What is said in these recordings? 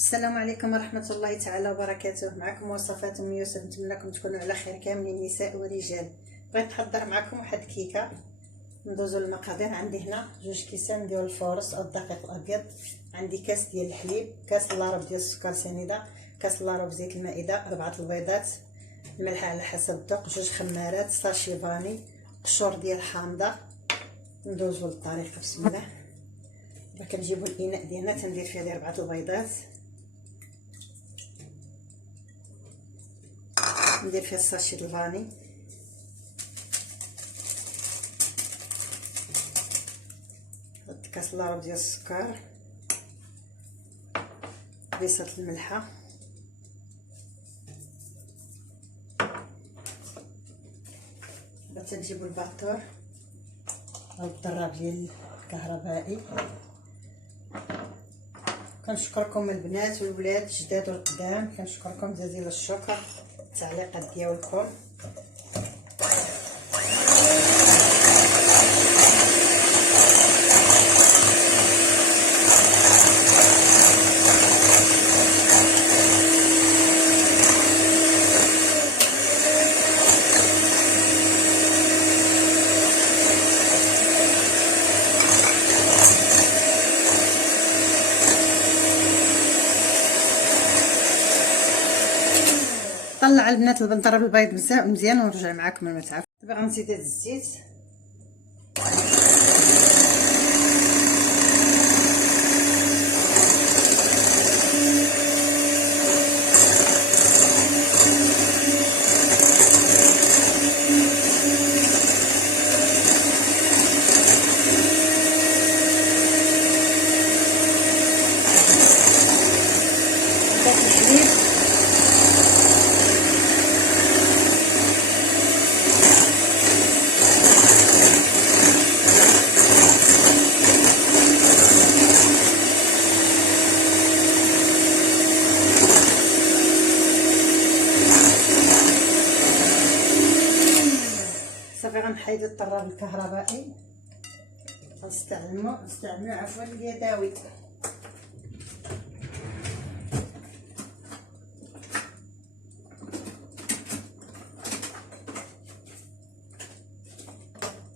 السلام عليكم ورحمة الله تعالى وبركاته. معكم وصفات ام يوسف. نتمنىكم تكونوا على خير كاملين نساء ورجال. بغيت نحضر معكم واحد الكيكه. ندوزو للمقادير. عندي هنا 2 كيسان ديال الفورص او الدقيق الابيض، عندي كاس ديال الحليب، كاس الا ربع ديال السكر سنيده، كاس الا ربع زيت المائده، 4 البيضات، الملح على حسب الذوق، 2 خمارات، ساشي فاني، قشور ديال الحامضه. ندوزو للطريقه. بسم الله. كنجيبو الاناء ديالنا تندير فيه ديال 4 البيضات، ندير فيها الساشي د الفاني، كاس الا ربع ديال السكر، بيصه الملحه، تنجيبو الباطور او الضراب ديال الكهربائي. كنشكركم البنات والولاد الجداد والقدام، كنشكركم جزيل الشكر التعليقات ديالكم. طلع البنات نضرب البيض مزيان ونرجع معكم المتعه. دابا غنزيد هاد الزيت، الحليب، صافي. غنحيدو الطراب الكهربائي، غنستعملو عفوا اليدوي.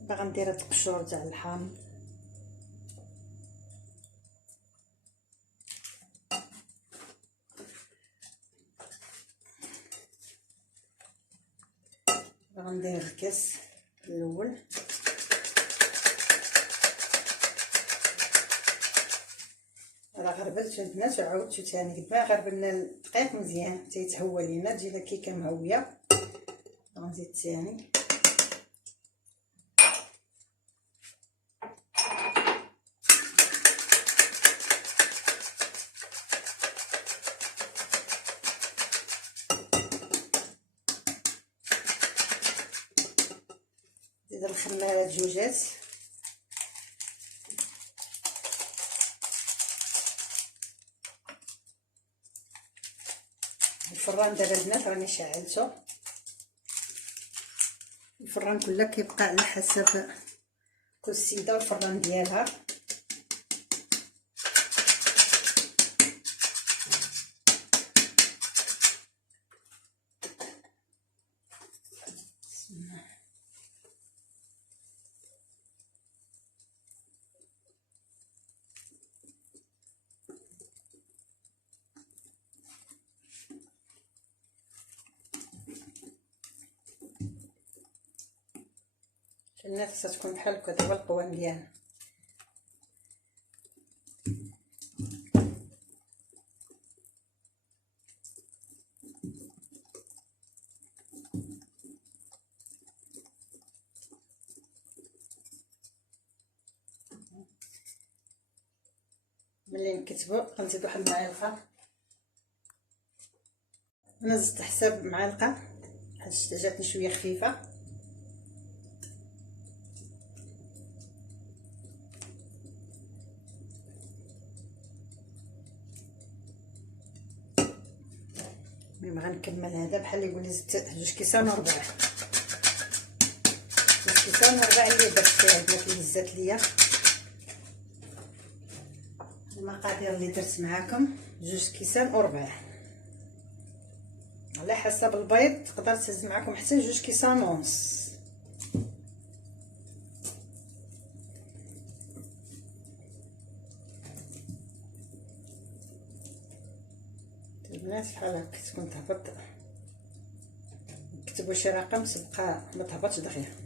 دابا غندير هاد القشور تاع الحامض، غندير الكاس الاول، راه غربلت البنات وعاودتو ثاني. دابا غربلنا الدقيق مزيان تيتهوى لينا، تجي الكيكه مهويه. غنزيد ثاني، نزيد الخمارات جوجات، الفران دابا البنات راني شعلته. الفران كله كيبقى على حسب كل سيده والفران ديالها. الناس خصها تكون بحال هكا. دابا القوام ديالنا ملي نكتبو غنزيد واحد المعلقه. انا زدت حساب معلقه حيت جاتني شويه خفيفه. المهم غنكمل هذا بحال يقول لي زدت 2 كيسان وربع، 2 كيسان وربع اللي درت فيها البنات اللي هزات ليا. المقادير اللي درت معاكم 2 كيسان و4، على حسب البيض تقدر تهز معاكم حتى 2 كيسان ونص. البنات بحال هكا تكون تهبط، كتبوا شي رقم تبقى ما تهبطش دغيا.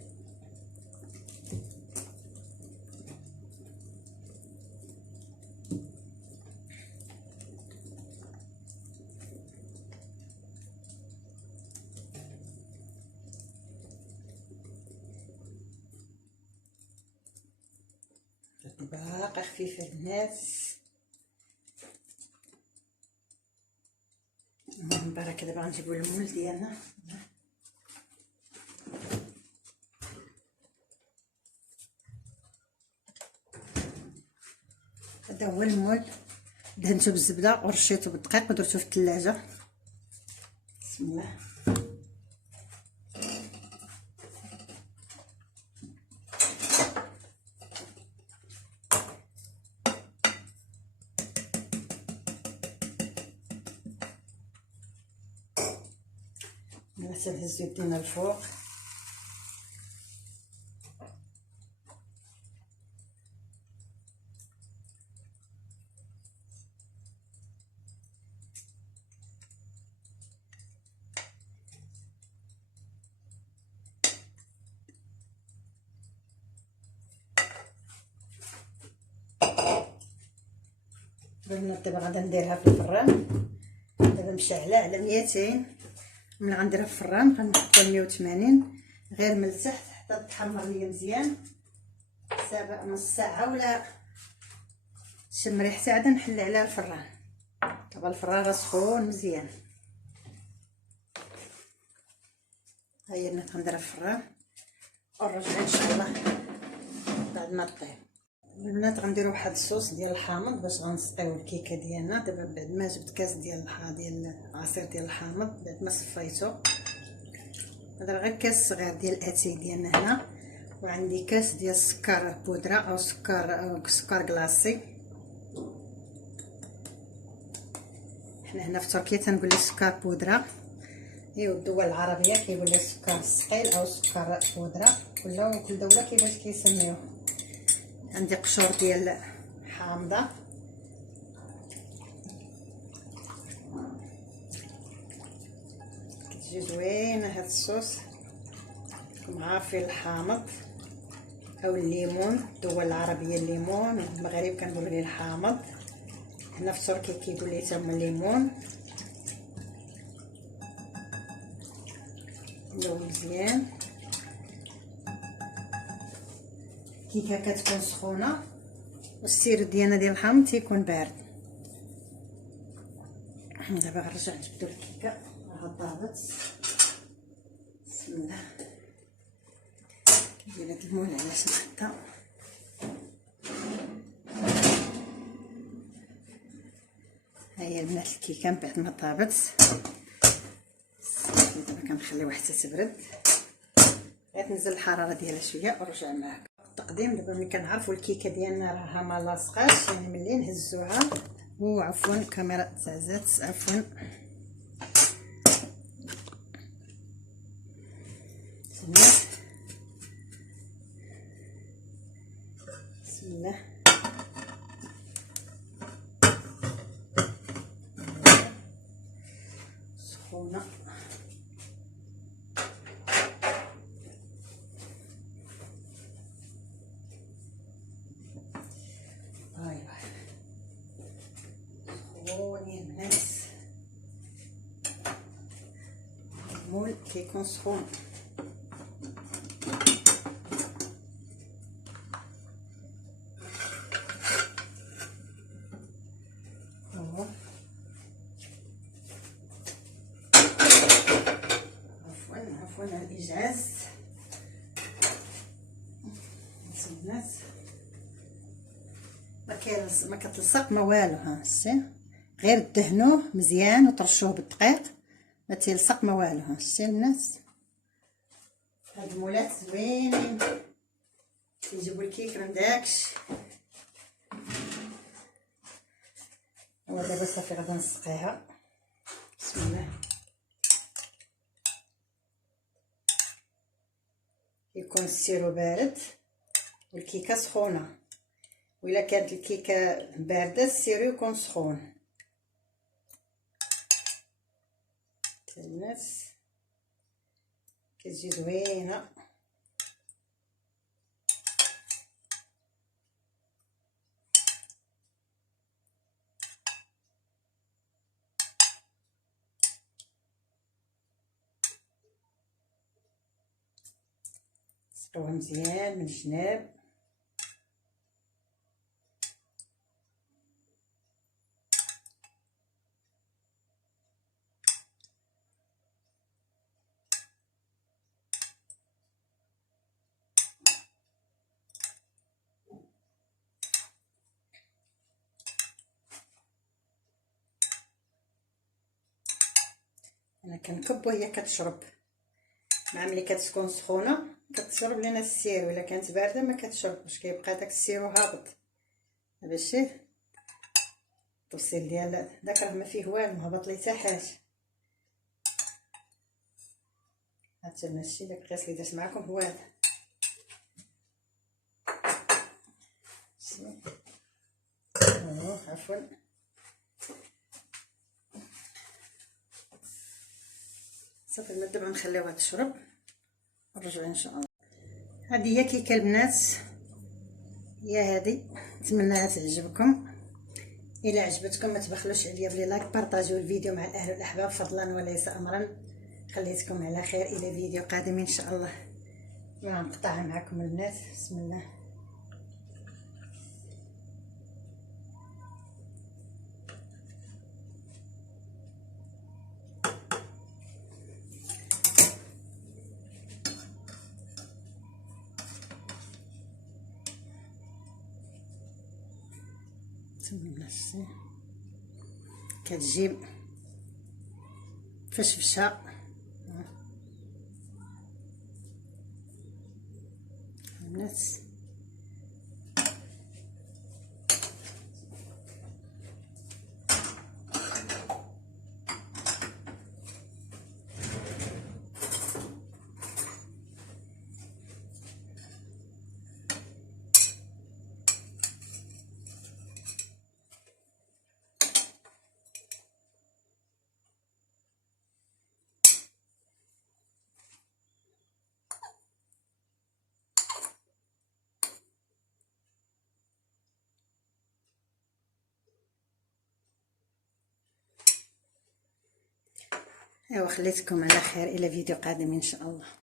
باقي خفيفه البنات. من بركه دابا غنجيبو المول ديالنا. هذا هو المول، دهنتو بالزبده ورشيتو بالدقيق ودرتو في الثلاجه. بسم الله. نهزو يدينا الفوق. دابا غادا نديرها في الفران. دابا مشعله على 200. ملي غنديرها في الفران غنحطها 180 غير من التحت حتى تحمر ليا مزيان، سابع نص ساعه ولا تشم ريحتها عاد نحل عليها الفران. دابا الفران راه سخون مزيان. ها هي البنات غنديرها في الفران ونرجع ان شاء الله بعد ما طيب. البنات غنديروا واحد الصوص ديال الحامض باش غنسقيو الكيكه ديالنا. دابا بعد ما جبت كاس ديال العصير ديال الحامض بعد ما صفيتو، هذا غير كاس صغير ديال الاتاي ديالنا هنا، وعندي كاس ديال السكر بودره او سكر كلاصي. حنا هنا في تركيا تنقول له سكر بودره، الدول العربيه كيقول له سكر ثقيل او سكر بودره، كل دوله كيفاش كيسميوه. عندي قشور ديال حامضه، كتجي زوينه هاد الصوص مع في الحامض او الليمون. الدول العربيه الليمون، المغرب كنقولوا ليه الحامض، هنا في تركيا كيقولوا ليه تما الليمون. ندوي مزيان. الكيكه كتكون سخونه والسير ديالنا ديال الحامض تيكون بارد. دابا غنرجع نجبدو الكيكه راها طابت. بسم الله. كندير هاد المول علاش نحطها. ها هي البنات الكيكه من بعد ما طابت. دابا كنخليوها حتى تبرد، غتنزل الحراره ديالها شويه ونرجع معاك. التقديم دابا ملي كنعرفوا الكيكه ديالنا راها ما لاصقاش، يعني ملي نهزوها عفوا الكاميرا تعزات عفوا. بسم الله. سخونه. سخون يا الناس، المول كيكون سخون. عفوا على الإجاز. البنات ما كتلصق ما والو، ها شتي، غير دهنوه مزيان وطرشوه بالدقيق ما تيلصق ما والو. ها شتي البنات، هاد المولات زوينين كيجيبوا الكيك من داكش. ودابا صافي غادي نسقيها. بسم الله. يكون السيرو بارد والكيكه سخونه، وإلا كانت الكيكه بارده السيرو يكون سخون. الناس كتجي زوينه. سقوها مزيان من الجناب. انا كنكب وهي كتشرب، مع ملي كتكون سخونه كتشرب لنا السيرو، الا كانت بارده ما كتشربش، كيبقى داك السيرو هابط. باش التفصيل ديال داك راه ما فيه والو، مهبط لي حتى حاجه. هادشي ماشي داك القياس اللي درت معكم هو هذا. عفوا. صافي دابا نخليوها تشرب ونرجعوا ان شاء الله. هذه هي كيكه البنات، هي هذه. نتمنىها تعجبكم. الى عجبتكم ما تبخلوش عليا بلي لايك، بارطاجيو الفيديو مع الاهل والاحباب فضلا وليس امرا. خليتكم على خير الى فيديو قادم ان شاء الله. نقطعها معكم البنات. بسم الله. كتجي فشفشه البنات. ايوا خليتكم على خير الى فيديو قادم ان شاء الله.